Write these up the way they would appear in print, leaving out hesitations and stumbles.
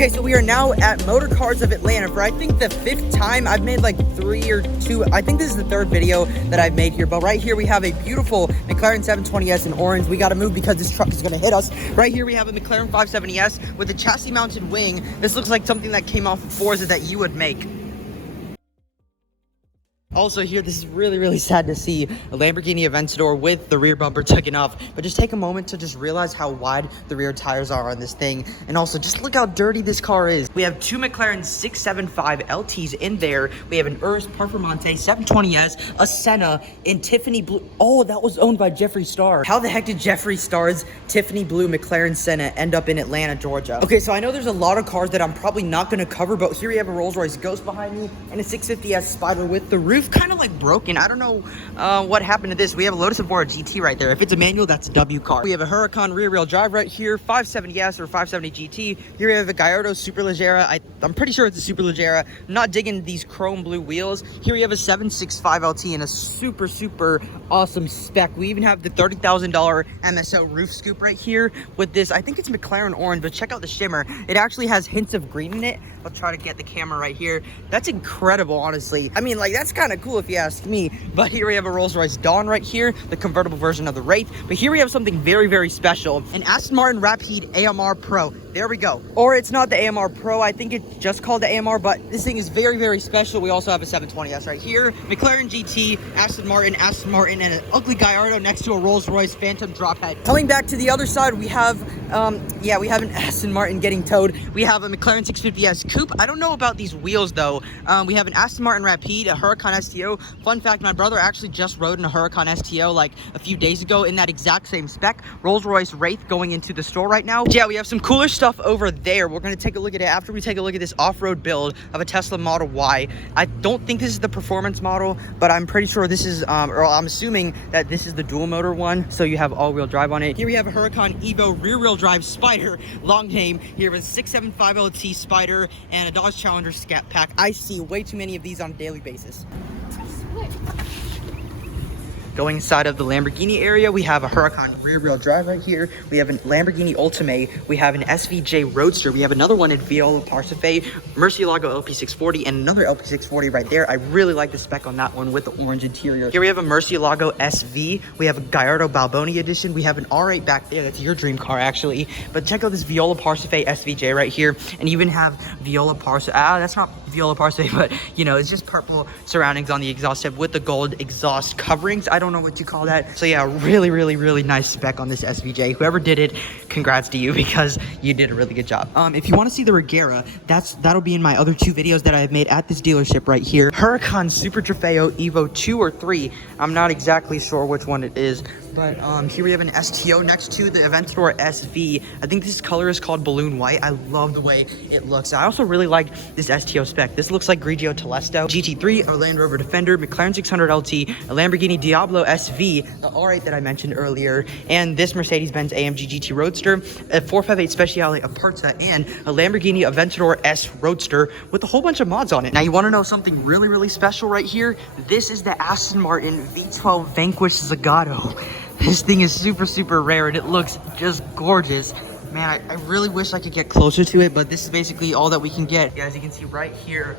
Okay, so we are now at Motor Cars of Atlanta for I think the 5th time. I've made like 3 or 2. I think this is the 3rd video that I've made here. But right here we have a beautiful McLaren 720S in orange. We got to move because this truck is going to hit us. Right here we have a McLaren 570S with a chassis mounted wing. This looks like something that came off of Forza that you would make. Also here, this is really sad to see a Lamborghini Aventador with the rear bumper taken off. But just take a moment to just realize how wide the rear tires are on this thing. And also just look how dirty this car is. We have 2 McLaren 675 LTs in there. We have an Urus Performante 720S, a Senna in Tiffany blue. Oh, that was owned by Jeffree Star. How the heck did Jeffree Star's Tiffany blue McLaren Senna end up in Atlanta, Georgia? Okay, so I know there's a lot of cars that I'm probably not going to cover, but here we have a Rolls Royce Ghost behind me and a 650S Spider with the roof kind of like broken. I don't know what happened to this. We have a Lotus Evora GT right there. If it's a manual, that's a W car. We have a Huracan rear wheel drive right here, 570S or 570 GT. Here we have a Gallardo Superleggera. I'm pretty sure it's a Superleggera. I'm not digging these chrome blue wheels. Here we have a 765 LT and a super awesome spec. We even have the $30,000 MSO roof scoop right here with this. I think it's McLaren orange, but check out the shimmer. It actually has hints of green in it. I'll try to get the camera right here. That's incredible, honestly. I mean, like, that's kind of cool if you ask me. But here we have a Rolls Royce Dawn right here, the convertible version of the Wraith. But here we have something very special, an Aston Martin Rapide AMR Pro. There we go. Or it's not the AMR Pro. I think it's just called the AMR, but this thing is very special. We also have a 720S right here, McLaren GT, Aston Martin, and an ugly Gallardo next to a Rolls Royce Phantom drop head. Coming back to the other side, we have we have an Aston Martin getting towed. We have a McLaren 650S Coupe. I don't know about these wheels though. We have an Aston Martin Rapide, a Huracan STO. Fun fact, my brother actually just rode in a Huracan STO like a few days ago in that exact same spec. Rolls Royce Wraith going into the store right now. Yeah, we have some cooler stuff over there. We're going to take a look at it after we take a look at this off-road build of a Tesla Model Y. I don't think this is the performance model, but I'm pretty sure this is, or I'm assuming that this is the dual motor one, so you have all-wheel drive on it. Here we have a Huracan Evo rear-wheel drive Spider, long name. Here with a 675 LT Spider and a Dodge Challenger Scat Pack. I see way too many of these on a daily basis. Going inside of the Lamborghini area, we have a Huracan rear-wheel drive right here. We have a Lamborghini Ultimate. We have an SVJ Roadster. We have another one in Viola Parsife, Murcielago LP640, and another LP640 right there. I really like the spec on that one with the orange interior. Here we have a Murcielago SV. We have a Gallardo Balboni edition. We have an R8 back there. That's your dream car, actually. But check out this Viola Parsife SVJ right here. And you even have Viola Parsife. That's not Viola Parsife, but you know, it's just purple surroundings on the exhaust tip with the gold exhaust coverings. I don't know what you call that. So yeah, really nice spec on this SVJ. Whoever did it, congrats to you because you did a really good job. If you want to see the Regera, that'll be in my other 2 videos that I've made at this dealership right here. Huracan Super Trofeo Evo 2 or 3. I'm not exactly sure which one it is. But here we have an STO next to the Aventador SV. I think this color is called Balloon White. I love the way it looks. I also really like this STO spec. This looks like Grigio Telesto, GT3, a Land Rover Defender, McLaren 600 LT, a Lamborghini Diablo SV, the R8 that I mentioned earlier, and this Mercedes-Benz AMG GT Roadster, a 458 Speciale Aperta, and a Lamborghini Aventador S Roadster with a whole bunch of mods on it. Now you want to know something really special right here? This is the Aston Martin V12 Vanquish Zagato. This thing is super rare and it looks just gorgeous. Man, I really wish I could get closer to it, but this is basically all that we can get. As you can see right here,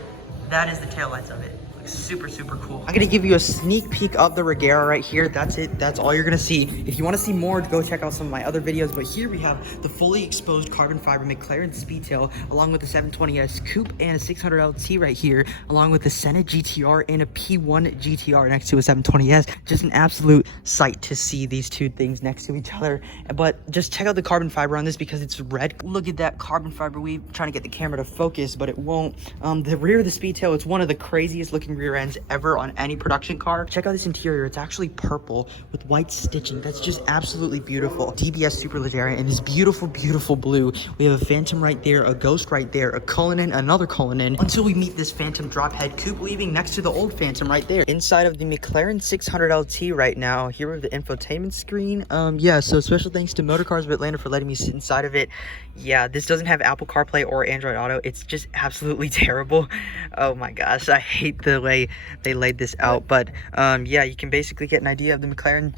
that is the taillights of it. Super cool. I'm gonna give you a sneak peek of the Regera right here. That's it. That's all you're gonna see. If you want to see more, go check out some of my other videos. But here we have the fully exposed carbon fiber McLaren Speedtail, along with the 720S Coupe and a 600 LT right here, along with the Senna GTR and a P1 GTR next to a 720S. Just an absolute sight to see these 2 things next to each other. But just check out the carbon fiber on this because it's red. Look at that carbon fiber weave. Trying to get the camera to focus, but it won't. The rear of the Speedtail, it's one of the craziest looking rear ends ever on any production car. Check out this interior. It's actually purple with white stitching. That's just absolutely beautiful. DBS Superleggera in this beautiful blue. We have a Phantom right there, a Ghost right there, a Cullinan, another Cullinan, until we meet this Phantom drop head coupe weaving next to the old Phantom right there. Inside of the McLaren 600 LT right now, here we have the infotainment screen. Yeah, so special thanks to Motor Cars of Atlanta for letting me sit inside of it. Yeah, this doesn't have Apple CarPlay or Android Auto. It's just absolutely terrible. Oh my gosh, I hate the the way they laid this out. But yeah, you can basically get an idea of the McLaren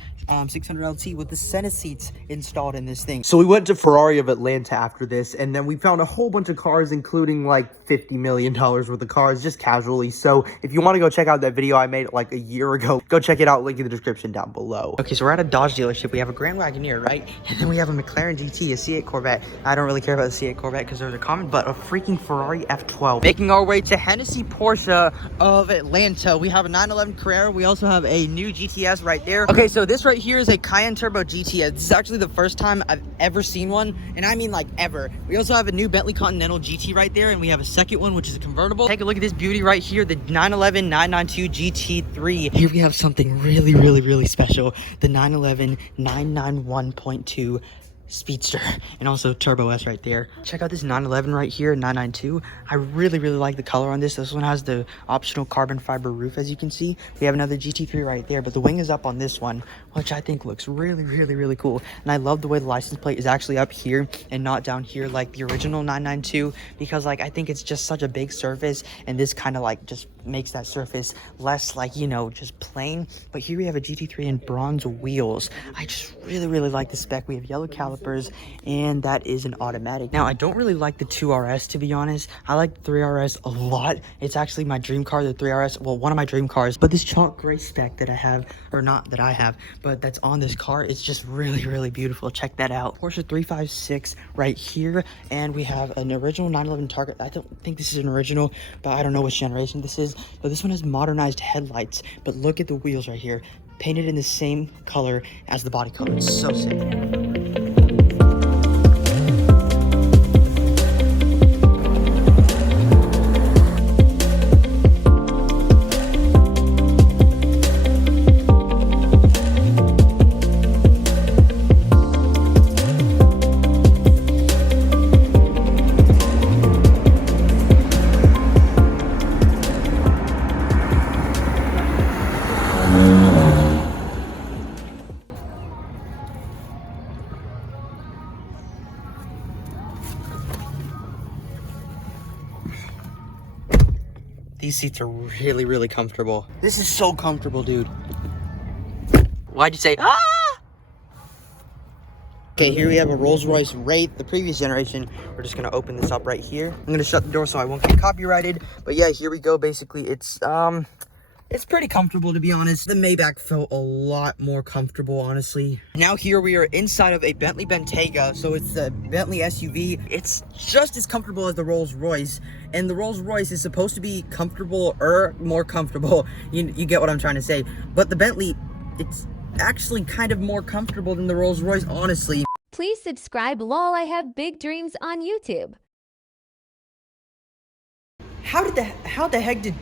600 LT with the Senna seats installed in this thing. So we went to Ferrari of Atlanta after this, and then we found a whole bunch of cars, including like $50 million worth of cars, just casually. So if you want to go check out that video I made like a year ago, go check it out, link in the description down below. Okay, so we're at a Dodge dealership. We have a Grand Wagoneer, right? And then we have a McLaren GT, a C8 Corvette. I don't really care about the C8 Corvette because there's a common, but a freaking Ferrari F12. Making our way to Hennessy Porsche of Atlanta. We have a 911 Carrera. We also have a new GTS right there. Okay, so this right here is a Cayenne Turbo GTS. This is actually the first time I've ever seen one, and I mean like ever. We also have a new Bentley Continental GT right there, and we have a second one, which is a convertible. Take a look at this beauty right here, the 911 992 GT3. Here we have something really, really, really special. The 911 991.2 Speedster, and also Turbo S right there. Check out this 911 right here, 992. I really, really like the color on this. This one has the optional carbon fiber roof, as you can see. We have another GT3 right there, but the wing is up on this one, which I think looks really, really, really cool. And I love the way the license plate is actually up here and not down here like the original 992, because like I think it's just such a big surface, and this kind of like just makes that surface less like, you know, just plain. But here we have a GT3 in bronze wheels. I just really, really like the spec. We have yellow calipers, and that is an automatic. Now I don't really like the 2RS, to be honest. I like the 3RS a lot. It's actually my dream car, the 3RS. Well, one of my dream cars. But this chalk gray spec that I have, or not that I have, but that's on this car, is just really, really beautiful. Check that out. Porsche 356 right here, and we have an original 911 Target. I don't think this is an original, but I don't know which generation this is. But this one has modernized headlights. But look at the wheels right here, painted in the same color as the body color. It's so sick. These seats are really, really comfortable. This is so comfortable, dude. Why'd you say, ah? Okay, here we have a Rolls-Royce Wraith, the previous generation. We're just gonna open this up right here. I'm gonna shut the door so I won't get copyrighted. But yeah, here we go. Basically, it's pretty comfortable, to be honest. The Maybach felt a lot more comfortable, honestly. Now here we are inside of a Bentley Bentayga. So it's the Bentley SUV. It's just as comfortable as the Rolls-Royce. And the Rolls-Royce is supposed to be comfortable or more comfortable. You get what I'm trying to say. But the Bentley, it's actually kind of more comfortable than the Rolls-Royce, honestly. Please subscribe, lol. I have big dreams on YouTube. How the heck did